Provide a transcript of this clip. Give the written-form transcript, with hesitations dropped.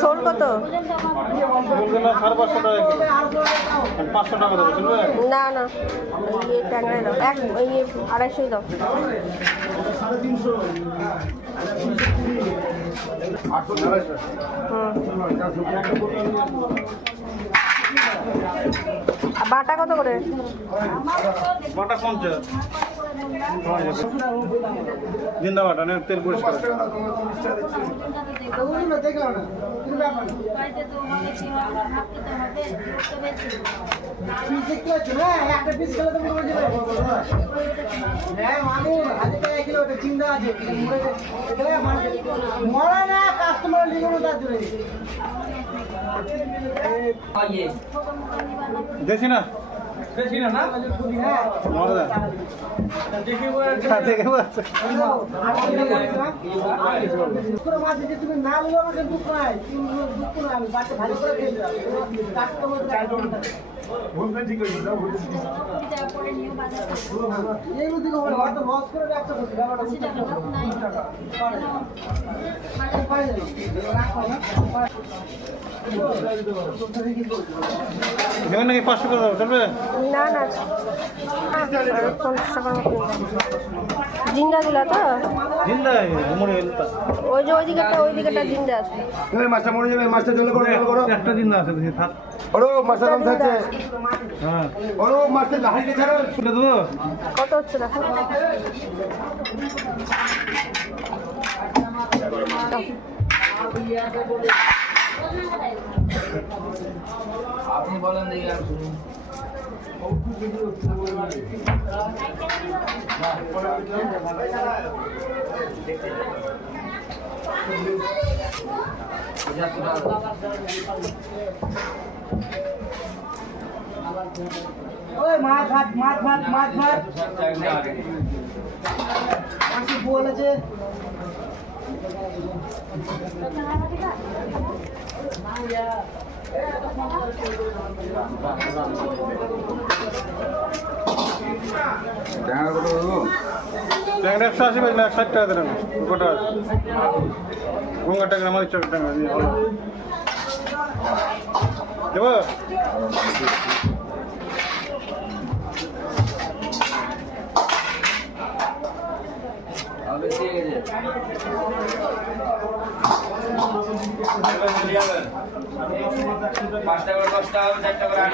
শোল কত? 500 টাকা দেবো, চলবে? না না, ইয়ে ট্যাংরাই দাও, 250 দাও। আর বাটা কত করে? বাটা 50। জিন্দা বাটা না, তেল পরিষ্কার। দেশি না মজা দেখে তুমি না দুঃখ নাই, আমি বাচ্চা ভালো করে দেবেন নাকি? 500 করে দেবো, চলবে? না না, 50 টাকার মতো। জিন্দা দিলা তো? জিন্দা মরে গেল তা। ওই যে ওই দিকেটা জিন্দা আছে। মাছটা মরে যাবে, মাছটা জল করো, জল করো। একটা জিন্দা আছে, দেখি থাক। ওরো মাছটা কম থাকছে। হ্যাঁ, ওরো মাছটা লাহাইতে ছাড়ো। তুলে দেবো। কত হচ্ছে দেখো? আপনি বলেন দেখি আর শুনুন। ওই মাছ ভাত মাছ ভাত মাছ ভাত মাছি বলেছে ট্যাংরা 180 পাইলে 60 টাকা দেবেন গোটা। গঙ্গা ট্যাংরা, আমাদের চোখ ট্যাংরা দিয়ে ভালো দেবো। বেশি হয়ে গেছে। 5 টাকা 10 টাকা 4 টাকা।